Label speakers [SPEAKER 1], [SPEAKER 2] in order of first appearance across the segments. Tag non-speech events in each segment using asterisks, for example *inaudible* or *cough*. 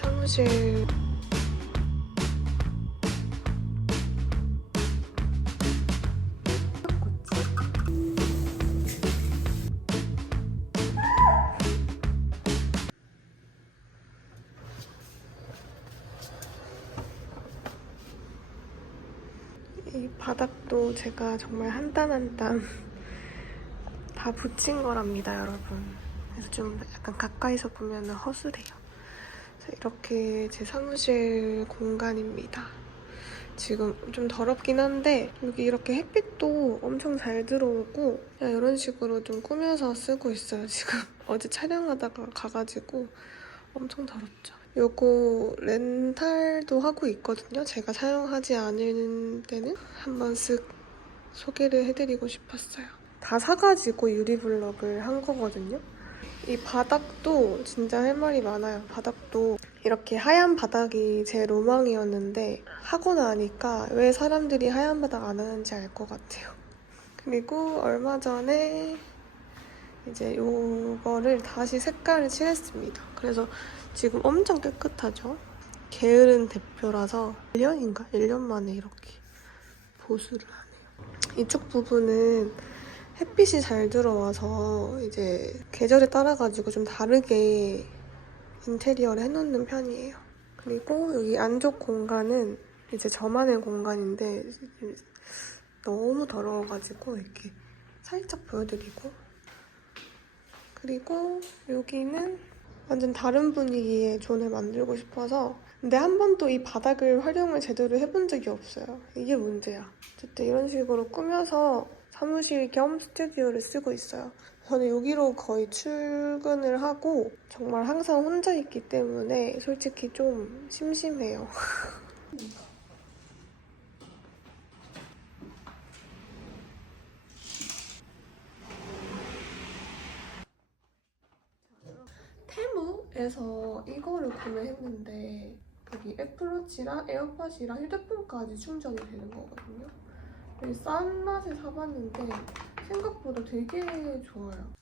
[SPEAKER 1] 사무실 이 바닥도 제가 정말 한 땀 한 땀 다 붙인 거랍니다, 여러분. 그래서 좀 약간 가까이서 보면 허술해요. 이렇게 제 사무실 공간입니다. 지금 좀 더럽긴 한데 여기 이렇게 햇빛도 엄청 잘 들어오고 이런 식으로 좀 꾸며서 쓰고 있어요, 지금. *laughs* 어제 촬영하다가 가가지고 엄청 더럽죠. 요거 렌탈도 하고 있거든요. 제가 사용하지 않은 때는 한번 쓱 소개를 해드리고 싶었어요. 다 사가지고 유리블럭을 한 거거든요. 이 바닥도 진짜 할 말이 많아요. 바닥도 이렇게 하얀 바닥이 제 로망이었는데 하고 나니까 왜 사람들이 하얀 바닥 안 하는지 알 것 같아요. 그리고 얼마 전에 이제 요거를 다시 색깔을 칠했습니다. 그래서 지금 엄청 깨끗하죠? 게으른 대표라서 1년인가? 1년 만에 이렇게 보수를 하네요. 이쪽 부분은 햇빛이 잘 들어와서 이제 계절에 따라가지고 좀 다르게 인테리어를 해놓는 편이에요. 그리고 여기 안쪽 공간은 이제 저만의 공간인데 너무 더러워가지고 이렇게 살짝 보여드리고 그리고 여기는 완전 다른 분위기의 존을 만들고 싶어서 근데 한 번도 이 바닥을 활용을 제대로 해본 적이 없어요. 이게 문제야. 어쨌든 이런 식으로 꾸며서 사무실 겸 스튜디오를 쓰고 있어요. 저는 여기로 거의 출근을 하고 정말 항상 혼자 있기 때문에 솔직히 좀 심심해요. *laughs* 테무에서 이거를 구매했는데 여기 애플워치랑 에어팟이랑 휴대폰까지 충전이 되는 거거든요. 싼 맛에 사봤는데 생각보다 되게 좋아요.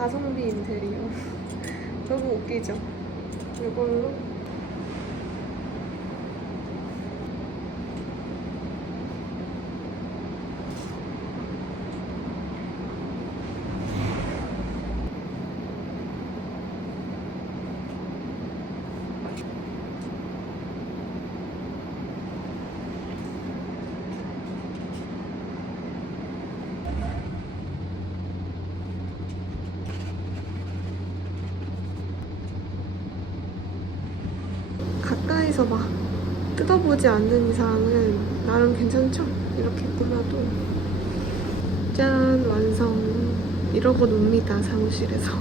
[SPEAKER 1] 가성비 인테리어. *laughs* 너무 웃기죠? 이걸로 가까이서 막 뜯어보지 않는 이상은 나름 괜찮죠? 이렇게 꾸며도. 짠 완성. 이러고 놉니다 사무실에서.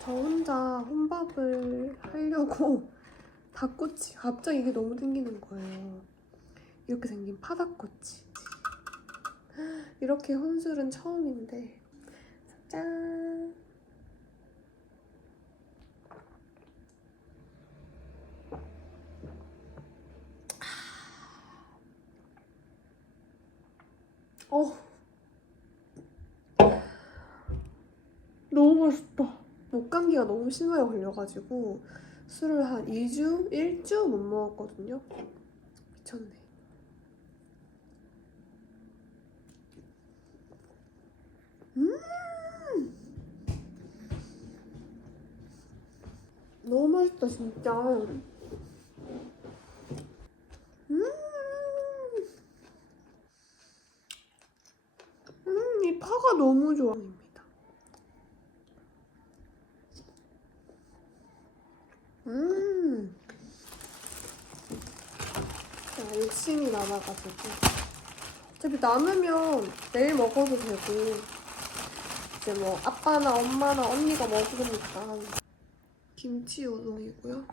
[SPEAKER 1] 저 혼자 혼밥을 하려고 *laughs* 닭꼬치 갑자기 이게 너무 땡기는 거예요. 이렇게 생긴 파닭꼬치. 이렇게 혼술은 처음인데. 짠 어. 너무 맛있다. 목감기가 너무 심하게 걸려가지고 술을 한 2주, 1주 못 먹었거든요. 미쳤네. 음! 너무 맛있다, 진짜. 음! 음, 이 파가 너무 좋아입니다. 음. 제가 욕심이 많아가지고. 어차피 남으면 내일 먹어도 되고, 이제 뭐 아빠나 엄마나 언니가 먹으니까. 김치 우동이고요.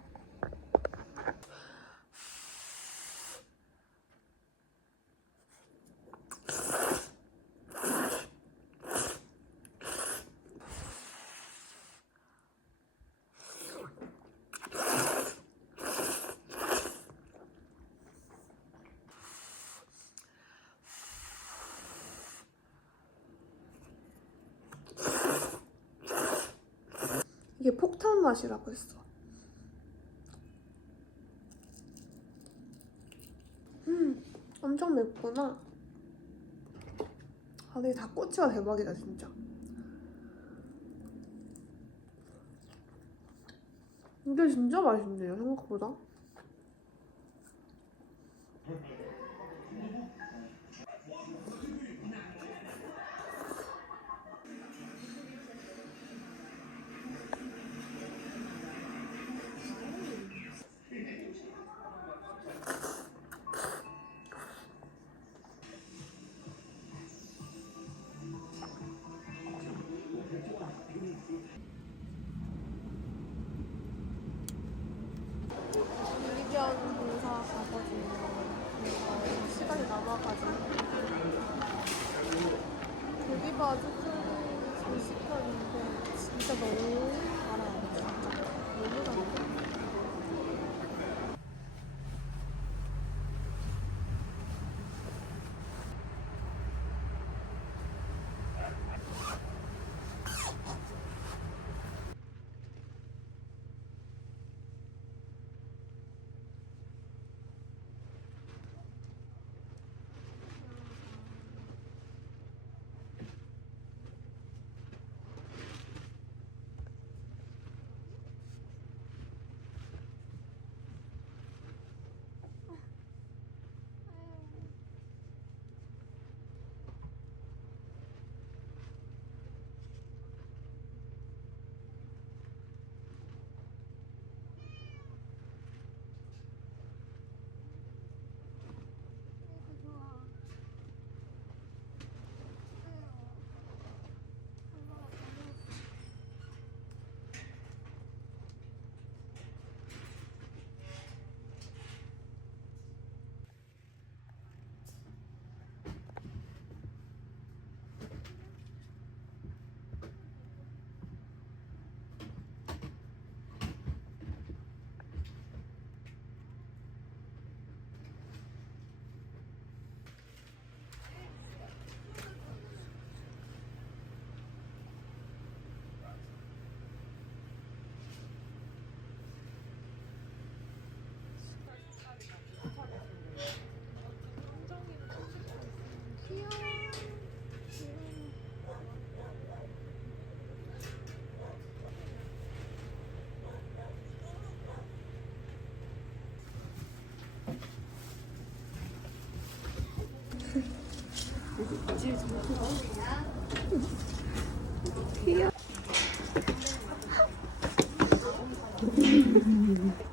[SPEAKER 1] 이게 폭탄 맛이라고 했어. 음, 엄청 맵구나. 아, 근데 닭꼬치가 대박이다, 진짜. 이게 진짜 맛있네요, 생각보다.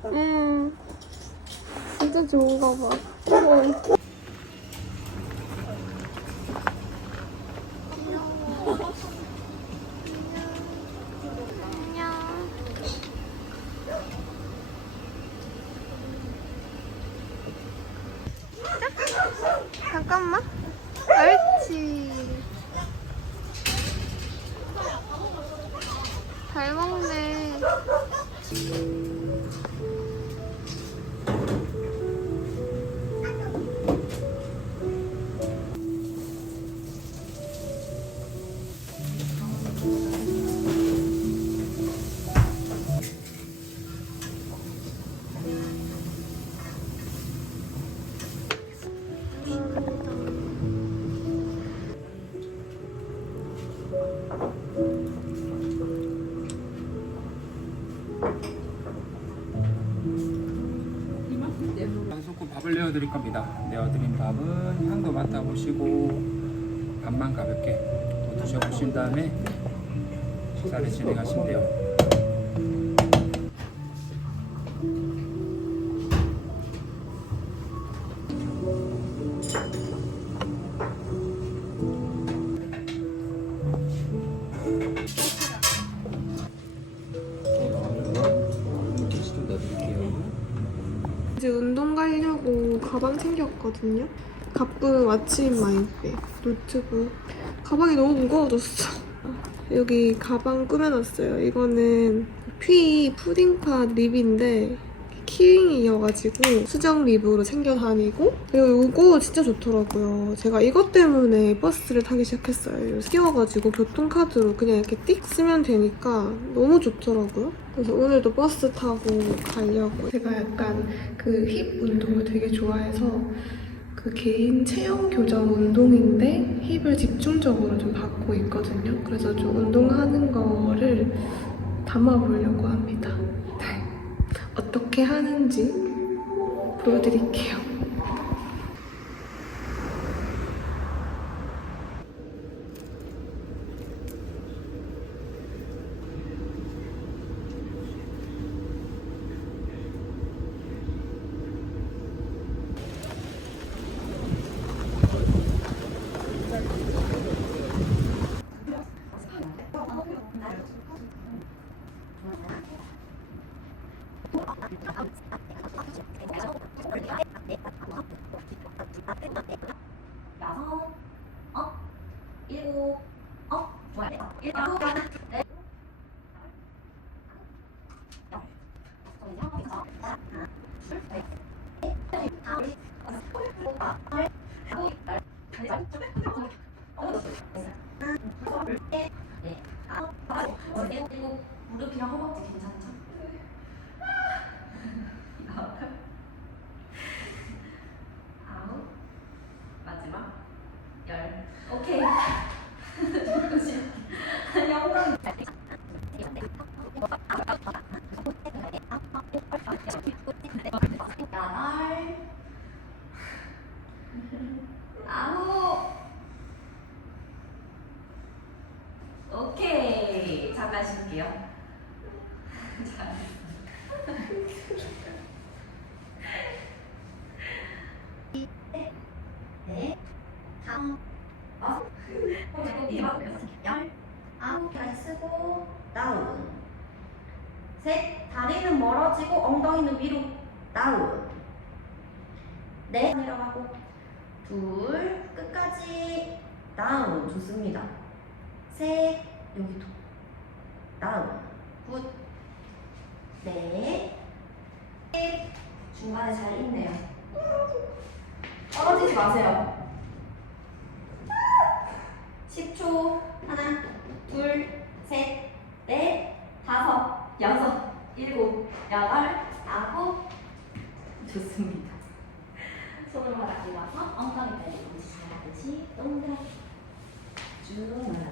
[SPEAKER 1] 음, 진짜 좋은가 봐. 어. 잠깐만. 옳지. 잘 먹네.
[SPEAKER 2] 올려드릴 겁니다. 내어드린 밥은 향도 맡아보시고 밥만 가볍게 또 드셔보신 다음에 식사를 진행하시면 돼요.
[SPEAKER 1] 챙겼거든요. 가쁜 아침 마인백, 노트북. 가방이 너무 무거워졌어. 여기 가방 꾸며놨어요. 이거는 피 푸딩팟 립인데 키윙이어가지고 수정 립으로 챙겨 다니고 그리고 이거 진짜 좋더라고요. 제가 이것 때문에 버스를 타기 시작했어요. 끼워가지고 교통카드로 그냥 이렇게 띡 쓰면 되니까 너무 좋더라고요. 그래서 오늘도 버스 타고 가려고. 제가 약간 그 힙 운동을 되게 좋아해서 그 개인 체형 교정 운동인데 힙을 집중적으로 좀 받고 있거든요. 그래서 좀 운동하는 거를 담아보려고 합니다. 네. 어떻게 하는지 보여드릴게요.
[SPEAKER 3] 여섯, 업, 일곱, 업, 좋아요. 일곱, 네. 무릎이랑 오케이 영광 여덟 아홉 오케이 잠깐 쉴게요 자. 네, 다음, 어, 열, 아홉 개 쓰고 다운. 셋, 다리는 멀어지고 엉덩이는 위로. 넷, 둘, 끝까지 다운. 좋습니다. 셋, 여기도 다운. 굿. 넷, 넷, 중간에 잘 있네요. 떨어지지 마세요. 10초. 하나, 둘, 셋, 넷, 다섯, 여섯, 일곱, 여덟, 아홉. 좋습니다. 손을 바닥 들어서 엉덩이 빼고 잘하듯이 동그랗게 쭉 말아주고.